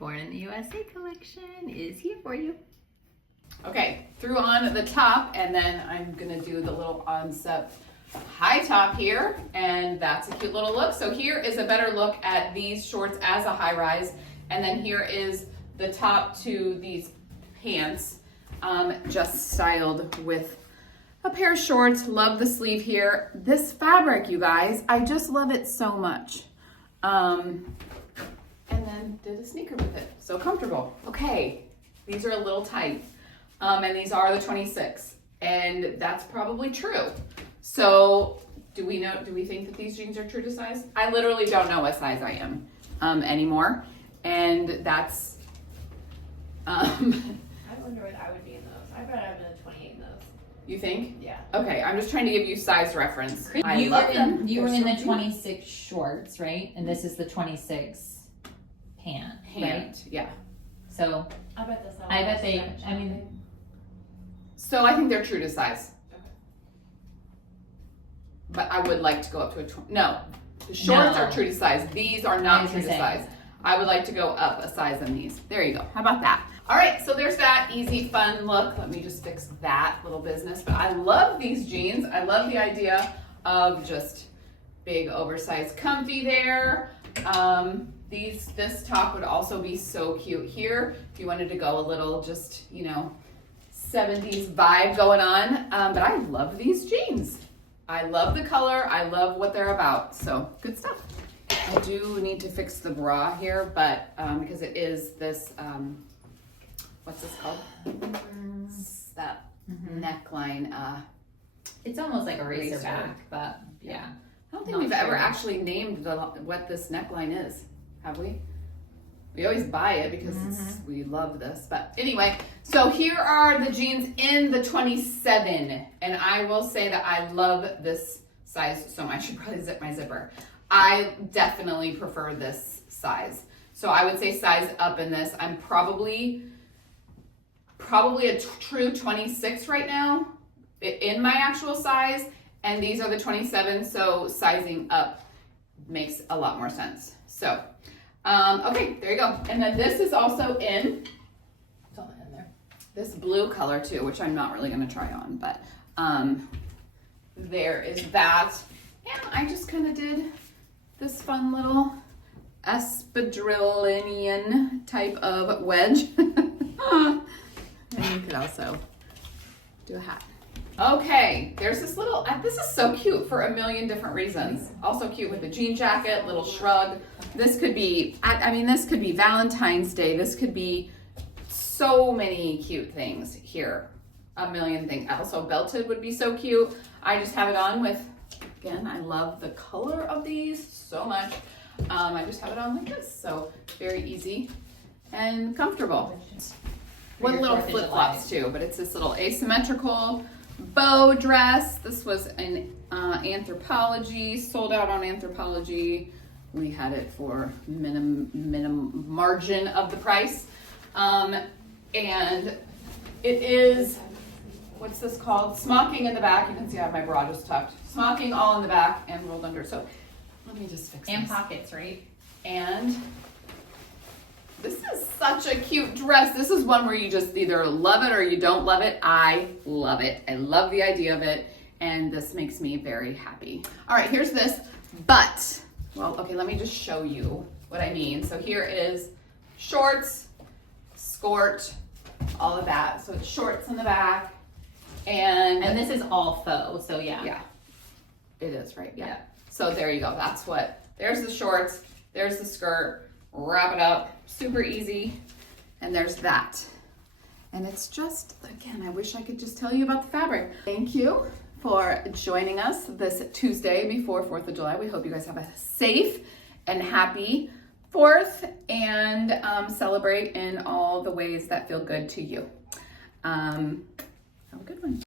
Born in the USA collection is here for you. Okay, threw on the top, and then I'm gonna do the little onset high top here, and that's a cute little look. So here is a better look at these shorts as a high rise, and then here is the top to these pants, just styled with a pair of shorts. Love the sleeve here. This fabric, you guys, I just love it so much. And then did a sneaker with it. So comfortable. Okay, these are a little tight. And these are the 26. And that's probably true. So do we think that these jeans are true to size? I literally don't know what size I am anymore. And that's I wonder what I would be in those. I bet I'm in a 28 in those. You think? Yeah. Okay, I'm just trying to give you size reference. I You love were them. in, you were They're in so the cute. 26 shorts, right? And this is the 26 pant, right? Hand, yeah. So I bet that's not. I bet they, I mean, So I think they're true to size. But I would like to go up to a 20. No, the shorts No. are true to size. These are not true to size. I would like to go up a size in these. There you go. How about that? All right, so there's that easy, fun look. Let me just fix that little business. But I love these jeans. I love the idea of just big, oversized, comfy there. This top would also be so cute here if you wanted to go a little just, 70s vibe going on. But I love these jeans. I love the color. I love what they're about. So good stuff. I do need to fix the bra here, but because it is this, what's this called? That neckline. it's almost like a racer Racer. back, but yeah. I don't think Not we've ever sure. actually named what this neckline is, have we? We always buy it because we love this. But anyway, so here are the jeans in the 27. And I will say that I love this size so much. I should probably zip my zipper. I definitely prefer this size. So I would say size up in this. I'm probably a true 26 right now in my actual size. And these are the 27, so sizing up makes a lot more sense. So, okay, there you go. And then this is also in, it's all in there, this blue color too, which I'm not really gonna try on, but there is that. And I just kind of did this fun little espadrillian type of wedge. And you could also do a hat. Okay, there's this little, this is so cute for a million different reasons. Also cute with the jean jacket, little shrug. This could be, this could be Valentine's Day. This could be so many cute things here. A million things. Also belted would be so cute. I just have it on with, again, I love the color of these so much. I just have it on like this. So very easy and comfortable. One your little 4th of flip-flops too, but it's this little asymmetrical bow dress. This was an Anthropologie, sold out on Anthropologie. We had it for minimum margin of the price. And it is, what's this called? Smocking in the back. You can see I have my bra just tucked. Smocking all in the back and rolled under. So let me just fix And this. pockets, right? And this is such a cute dress. This is one where you just either love it or you don't love it. I love it. I love the idea of it. And this makes me very happy. All right, here's this. But, well, okay, let me just show you what I mean. So here is shorts, skirt, all of that. So it's shorts in the back. And And this is all faux, so yeah. yeah, it is, right? Yeah. Yeah. So there you go. That's what, there's the shorts, there's the skirt, wrap it up, super easy. And there's that. And it's just, again, I wish I could just tell you about the fabric. Thank you for joining us this Tuesday before 4th of July. We hope you guys have a safe and happy 4th and celebrate in all the ways that feel good to you. Have a good one.